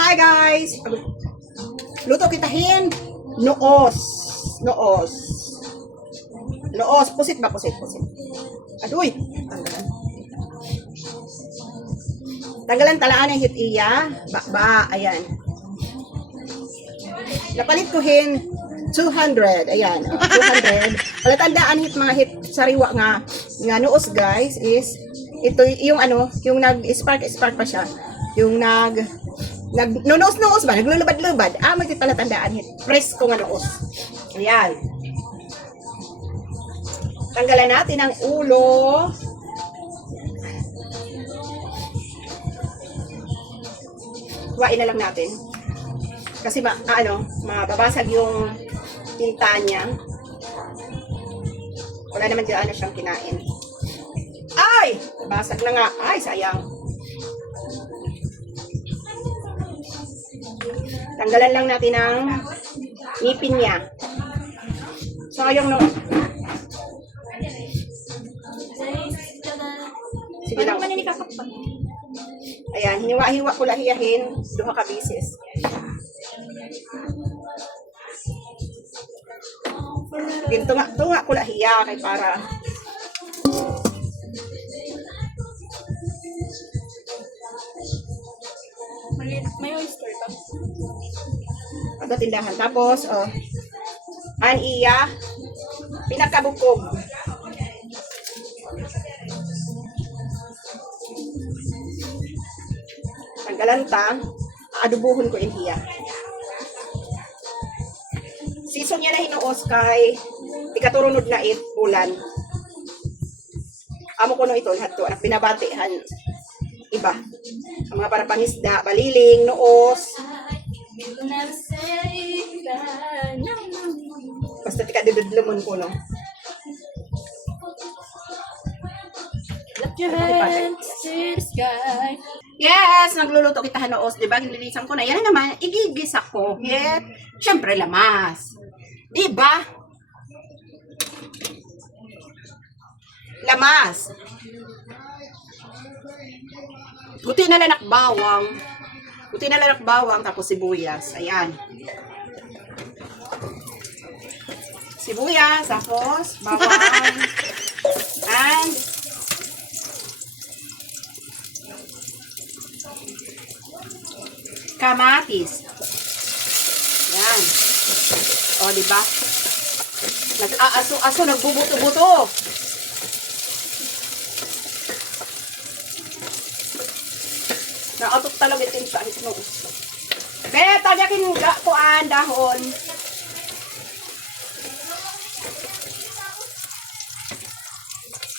Hi guys! Luto kitahin. Noos. Noos. Noos. Pusit ba? Pusit. Aduy. Tanggalan. Tanggalan talaan ang hit iya. Ayan. Napalit ko hin 200. Ayan. 200. Wala tandaan hit mga hit sariwa nga noos guys is ito yung yung nag-spark pa siya. Yung noos ba? Naglulubad-lubad. Magtipala tandaan hit. Presko nga noos. Ayan. Tanggalan natin ang ulo. Huwain na lang natin. Kasi mababasag yung tinta niya. Wala naman dyan siyang kinain. Ay! Basag na nga. Ay, sayang. Tanggalan lang natin ang ngipin niya. Sayang no. Sige lang. Ayan, hiniwa-hiwa ko lahiyahin. Duha ka bisis. Tunga ko lahiya kay para may oyster ka. Ato tindahan. Tapos, iya pinakabukog. Tanggalan adubuhon ko iya. Season niya na hinuos kay ikaturunod na bulan. Amo ko no ito lahat to. Anak binabatihan. Iba. Ang mga para pangisda, baliling, noos. Basta tika dududlumon ko no. Lift your hands to the sky. Yes, nagluluto kita noos, di ba? Nililisan ko na. Yan naman, igigis ako. Yet, syempre lamas. Di ba? Lamas. Buti na lanak bawang. Tapos sibuyas. Ayan. Sibuyas, tapos bawang. And kamatis. Yan. O, diba? Nag-aaso-aso, nagbubuto-buto. Nautot talaga ito sa hitno. Pero, tagyakin kuan dahon.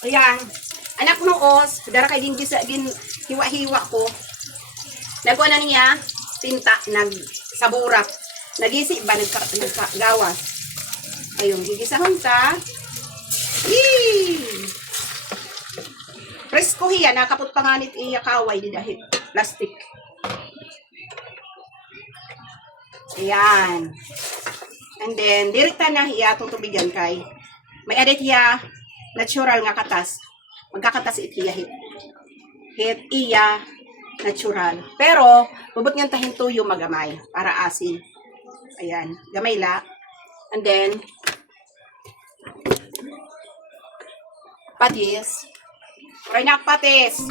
Ayan. Anak noos, dara kay din hiwa-hiwa ko. Nagkuha na niya tinta, nagsaburat. Nagisi ba? Naggawas. Ayun, gigisahon ta. Yee! Presko hiya, nakapot panganit iya kaway di dahil plastic. Ayan. And then, dirita na hiya itong tubigan kay. May edit hiya, natural nga katas. Magkakatas itiya hit. Hit iya, natural. Pero, bubot nga tahin tuyo magamay para asin. Ayan, gamay la. And then, patis. Try na patis.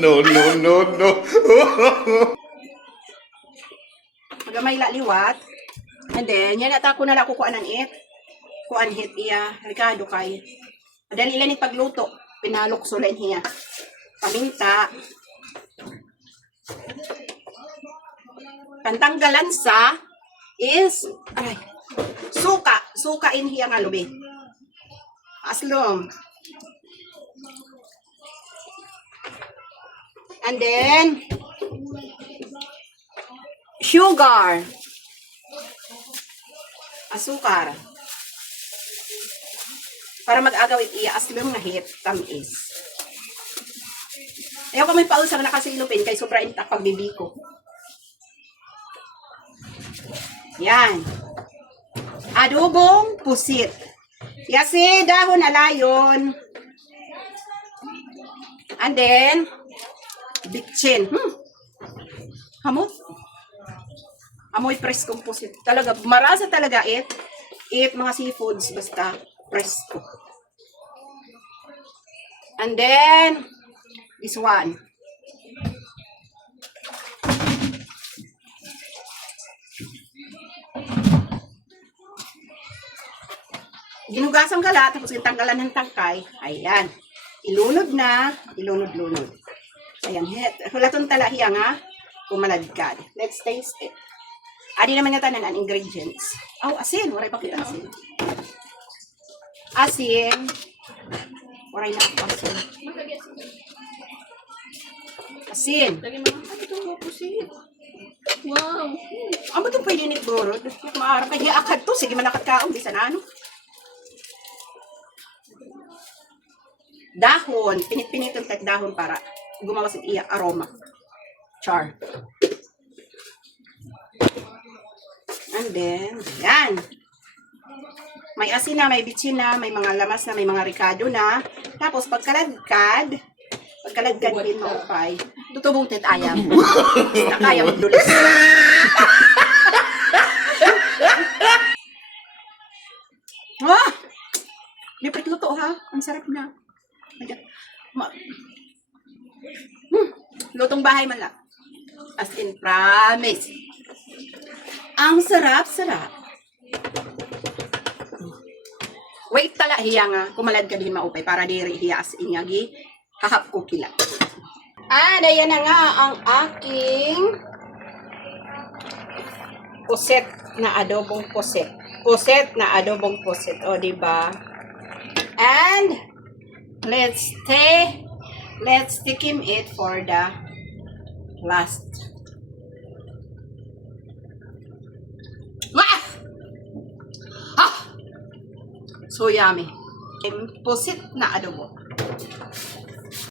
No. Magamay la liwat. And then, yan ata ko nala kukuan ng it. Kuan hit iya, ricado kay. Dali ilan pagluto. Pinaluksulan hiya. Paminta. Pantanggalan sa is suka in hiya nga lubi. Aslom. And then sugar. Asukar. Para mag-agawit iya aslom nga hit tamis. Ayaw ko may pausang nakasilupin kay sobra intak pagbibi ko. Yan. Adobong pusit. Yasi dahon alayon. And then, Bitchin. Hamot. Amoy preskong pusit. Talaga, marasa talaga it mga seafoods, basta presko. And then, this one. Ginugasan ka lahat, tapos tanggalan ng tangkay. Ayan. Ilunod na. Ilunod-lunod. Ayan. Hulaton talahiya nga. Kumaladkad. Let's taste it. Adi naman nga tanan ang ingredients. Oh, asin. Waray pa kita asin. Asin. Waray na ako asin. Asin. Lagi mga, ito mo po siya. Wow. Amo itong pwede nit borod. Maarap kaya akad to. Sige manakat kaong. Bisa na ano. Dahon. Pinit-pinit yung dahon para gumawa sa iya aroma. Char. And then, yan. May asin na, may bitsin na, may mga lamas na, may mga ricado na. Tapos, pagkaladkad din mo, okay. Tutubutit ayam. Nakaya magdulis. Ah! Lipit luto, ha? Ang sarap na. Lutong bahay man lang. As in, promise. Ang sarap-sarap. Wait tala hiya nga, kumalad ka din maupay para diri hiya as inyagi, hahap ko kila. Ayan na nga ang aking puset na adobong puset. Puset na adobong puset. O, diba? And, let's tikim it for the last. So yummy. Pusit na adobo.